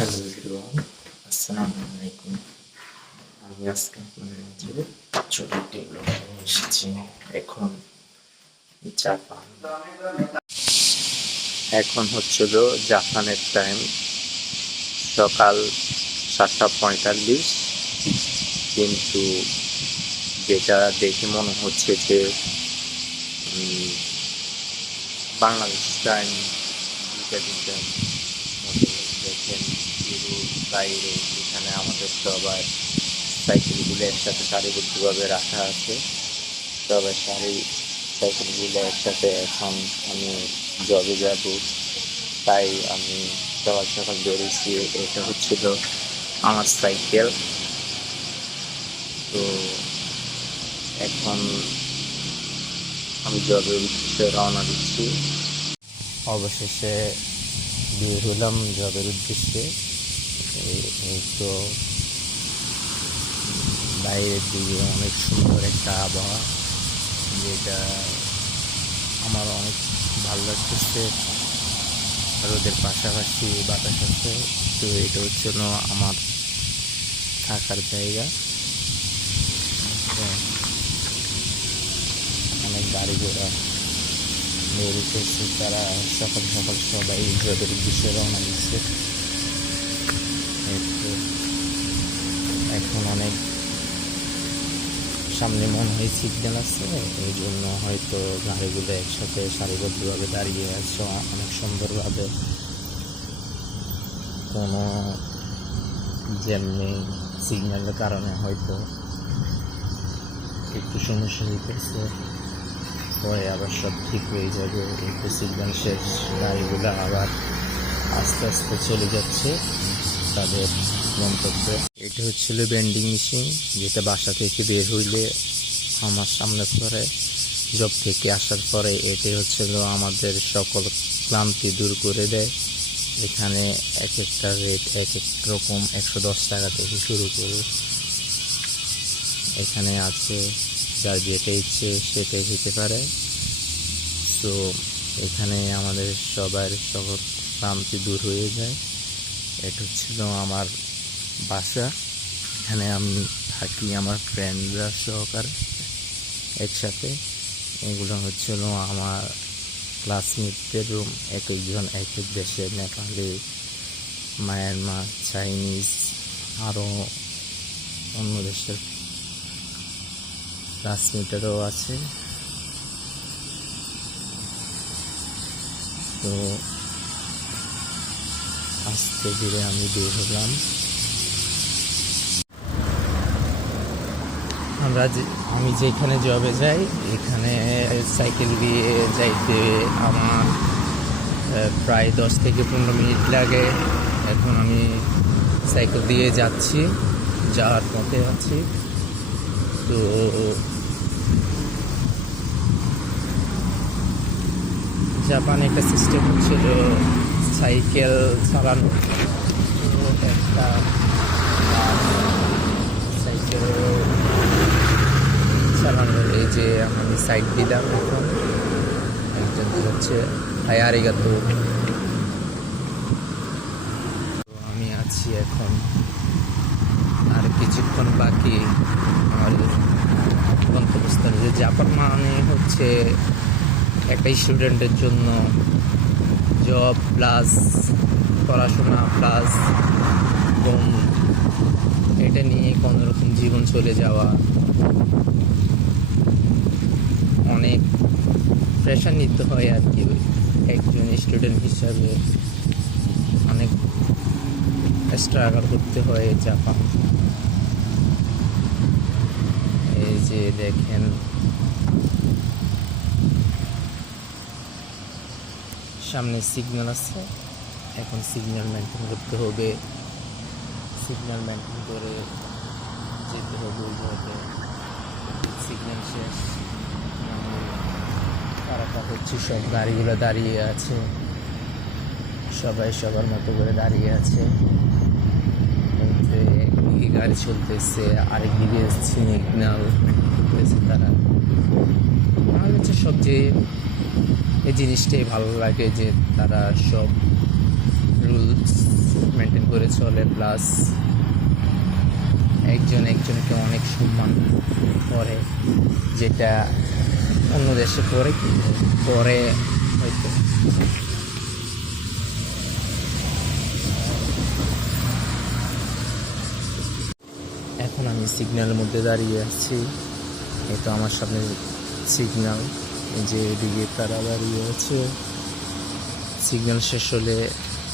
Hello everyone, আসসালামু আলাইকুম। আমি আজকে আপনাদের মাঝে ছোট একটি ব্লগ নিয়ে এসেছি। এখন জাপান এখন হচ্ছিল জাপানের টাইম সকাল 7:45, কিন্তু যেটা দেখে মনে হচ্ছে যে বাংলাদেশ টাইম 2টা 3টার মতো। দেখেন পুরো বাইরে এখানে আমাদের সবার সাইকেলগুলো একসাথে সারিবদ্ধভাবে রাখা আছে। সবাই সাইকেলগুলো একসাথে। এখন আমি জবে যাব, তাই আমি সকাল সকাল বেরিয়েছি। এটা হচ্ছিল আমার সাইকেল। তো এখন আমি জবের উদ্দেশ্যে রওনা দিচ্ছি। অবশেষে বের হলাম জবের উদ্দেশ্যে। এই তো বাইরের দিকে অনেক সুন্দর একটা আবহাওয়া, যেটা আমার অনেক ভালো লাগতেছে। রোদের পাশাপাশি বাতাস আছে। তো এটা হচ্ছে আমার থাকার জায়গা। অনেক গাড়ি ঘোড়া বের হচ্ছে, তারা সকাল সকাল সবাই জবের উদ্দেশ্যে রওনা দিচ্ছে। এখন অনেক সামনে মনে হয় সিগন্যাল আছে, এই জন্য হয়তো গাড়িগুলো একসাথে সারিবদ্ধভাবে দাঁড়িয়ে আছে অনেক সুন্দরভাবে। কোনো জ্যাম নেই, সিগন্যালের কারণে হয়তো একটু সমস্যা হইতেছে, পরে আবার সব ঠিক হয়ে যাবে। একটু সিগন্যাল শেষ, গাড়িগুলো আবার আস্তে আস্তে চলে যাচ্ছে তাদের গন্তব্যে। এটা হচ্ছিল বেন্ডিং মেশিন, যেটা বাসা থেকে বের হইলে আমার সামনে পড়ে। জব থেকে আসার পরে এটাই হচ্ছিল আমাদের সকল ক্লান্তি দূর করে দেয়। এখানে এক একটা রেট এক এক রকম, 110 টাকা থেকে শুরু করে এখানে আছে। যার যেটা ইচ্ছে সেটাই হতে পারে। তো এখানে আমাদের সবার সকল ক্লান্তি দূর হয়ে যায়। এটা হচ্ছিল আমার বাসা। এখানে আমি থাকি আমার ফ্রেন্ডরা সহকারে একসাথে। এগুলো হচ্ছিল আমার ক্লাসমেটদের রুম। এক একজন এক এক দেশে, নেপালি, মায়ানমার, চাইনিজ, আরও অন্য দেশের ক্লাসমেটেরও আছে। তো আস্তে ধীরে আমি বের হলাম। আমি যেখানে জবে যাই, এখানে সাইকেল দিয়ে যাইতে আমার প্রায় 10 থেকে 15 মিনিট লাগে। এখন আমি সাইকেল দিয়ে যাচ্ছি, যাওয়ার পথে আছি। তো জাপানে একটা সিস্টেম হচ্ছিল সাইকেল চালানো। একটা সাইকেল চালানোর এই যে আমি সাইড দিলাম। এখন একজন হচ্ছে হাই আরিগাতো। আমি আছি এখন, আর কিছুক্ষণ বাকি আমার গন্তব্যস্থলে। যে জাপান মানে হচ্ছে একটা স্টুডেন্টের জন্য জব প্লাস পড়াশোনা প্লাস ঘুম, এটা নিয়ে কোনোরকম জীবন চলে যাওয়া। অনেক প্রেশার নিতে হয় আর কি একজন স্টুডেন্ট হিসাবে। অনেক স্ট্রাগল করতে হয় জাপান। এই যে দেখেন সামনে সিগন্যাল আছে, এখন সিগন্যাল মেনটেন করতে হবে। সিগন্যাল মেনটেন করে যেতে হবে ওইভাবে। সিগন্যাল শেষ, খারাপ হচ্ছে, সব গাড়িগুলো দাঁড়িয়ে আছে, সবাই সবার মতো করে দাঁড়িয়ে আছে। একদিকে গাড়ি চলতেছে, আরেকদিকে সিগন্যাল করতেছে তারা। আমার হচ্ছে সবচেয়ে এই জিনিসটাই ভালো লাগে যে তারা সব রুলস মেনটেন করে চলে, প্লাস একজন একজনকে অনেক সম্মান করে, যেটা অন্য দেশে পরে হয়তো। এখন আমি সিগন্যালের মধ্যে দাঁড়িয়ে আছি, এই তো আমার সামনে সিগন্যাল, যে এদিকে তারা দাঁড়িয়ে আছে। সিগন্যাল শেষ হলে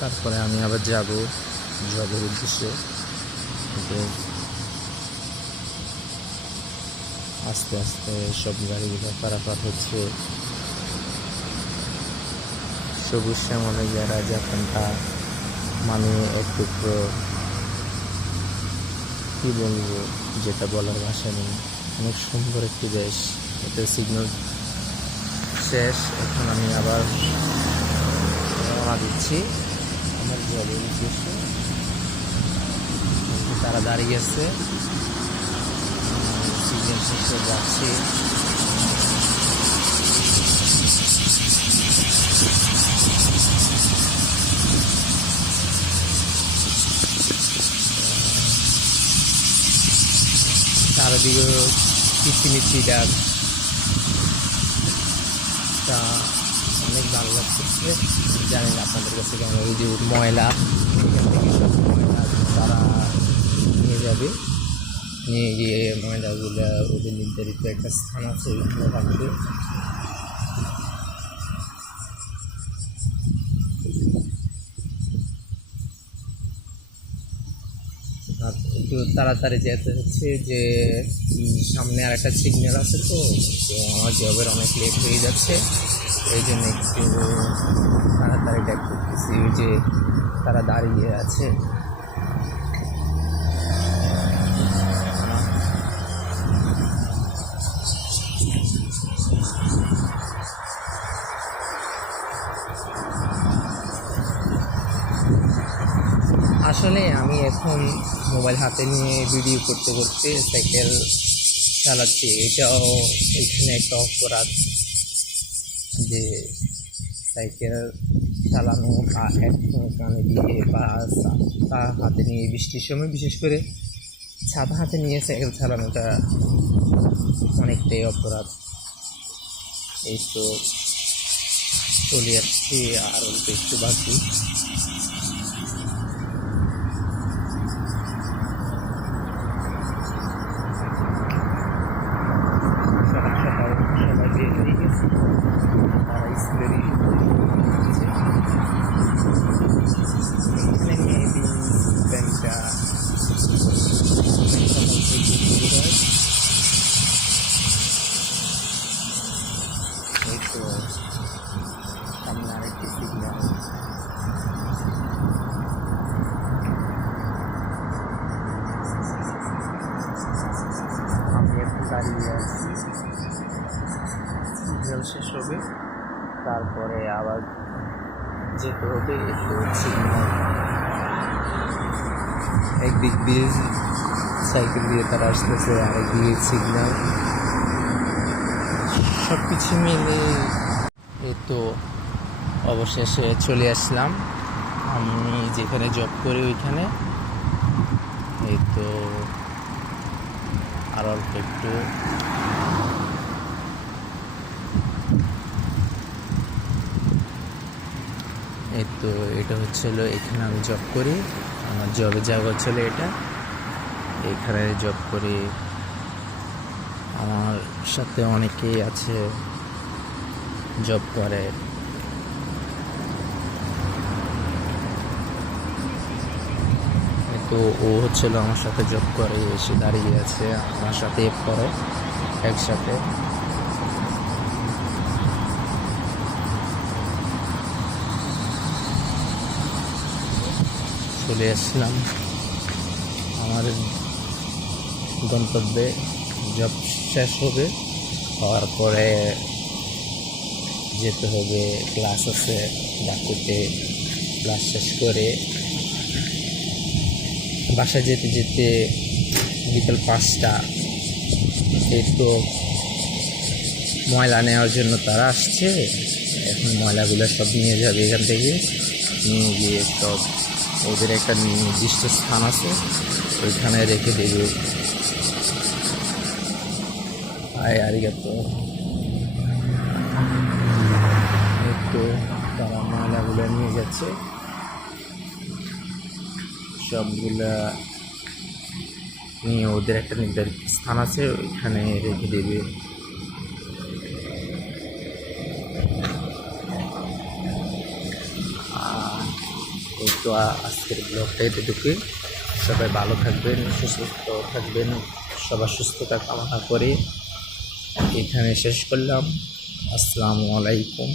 তারপরে আমি আবার যাব জবের উদ্দেশ্যে। আস্তে আস্তে সব গাড়িগুলো পারাপার হচ্ছে। সবুজ শ্যামলে যারা যেখানটা মানে একটু কি বলবো, যেটা বলার ভাষা নেই, অনেক সুন্দর একটি দেশ। এতে সিগন্যাল শেষ, এখন আমি আবার রওনা দিচ্ছি আমার জবের উদ্দেশ্যে। তারা দাঁড়িয়ে আছে, সিগন্যাল শেষে যাচ্ছি। চারদিকে কিচিমিচি ডাক, তা অনেক ভালো লাগতেছে। জানি না আপনাদের কাছে কেমন। ওই যে ময়লা, এখান থেকে সব ময়লা তারা নিয়ে যাবে, নিয়ে গিয়ে ময়লাগুলো ওদের নির্ধারিত একটা স্থান আছে, ওইখানে রাখবে। আর একটু তাড়াতাড়ি যেতে হচ্ছে, যে সামনে আর একটা সিগন্যাল আছে, তো আমার জবের অনেক লেট হয়ে যাচ্ছে, এই জন্য একটু তাড়াতাড়ি ট্যাগ করতেছি। ওই যে তারা দাঁড়িয়ে আছে, আসলে আমি এখন মোবাইল হাতে নিয়ে ভিডিও করতে করতে সাইকেল চালাচ্ছি। এটাও এখানে একটা অপরাধ, যে সাইকেল চালানো বা হেডফোন কানে দিয়ে বা হাতে নিয়ে বৃষ্টির সময় বিশেষ করে ছাতা হাতে নিয়ে সাইকেল চালানোটা অনেকটাই অপরাধ। এই তো চলে আসছি, আর অল্প একটু বাকি। সামনে আরেকটি সিগন্যাল, আমি একটু দাঁড়িয়ে আছি। সিগন্যাল শেষ হবে, তারপরে আবার যেতে হবে। একটু সিগন্যাল একদিক দিয়ে সাইকেল দিয়ে তারা আসতেছে, আরেক দিকে সিগন্যাল, সব কিছু মিলে এই তো অবশেষে চলে আসলাম আমি যেখানে জব করি ওইখানে। এই তো আর অল্প একটু, এই তো এটা হচ্ছিল এখানে আমি জব করি। আমার জবের জায়গা হচ্ছিল এটা, এখানে জব করি। আমার সাথে অনেকেই আছে জব করে। তো ও হচ্ছিল আমার সাথে জব করে, এসে দাঁড়িয়ে আছে আমার সাথে পরে একসাথে। চলে আসলাম আমার গন্তব্যে। জব শেষ হবে, হওয়ার পরে যেতে হবে, ক্লাস আছে ডাকুতে। ক্লাস শেষ করে বাসায় যেতে যেতে বিকেল 5টা। এই তো ময়লা নেওয়ার জন্য তারা আসছে, এখন ময়লাগুলো সব নিয়ে যাবে এখান থেকে। নিয়ে গিয়ে সব ওদের একটা নির্দিষ্ট স্থান আছে, ওইখানে রেখে দেবে। আরিগাতো। তো তারা ময়লাগুলো নিয়ে যাচ্ছে, সবগুলা নিয়ে ওদের একটা নির্ধারিত স্থান আছে, ওইখানে রেখে দেবে। এই তো আজকের ব্লগটা এতটুকুই। সবাই ভালো থাকবেন, সুস্থ থাকবেন, সবার সুস্থতা কামনা করে এখানে শেষ করলাম। আসসালামু আলাইকুম।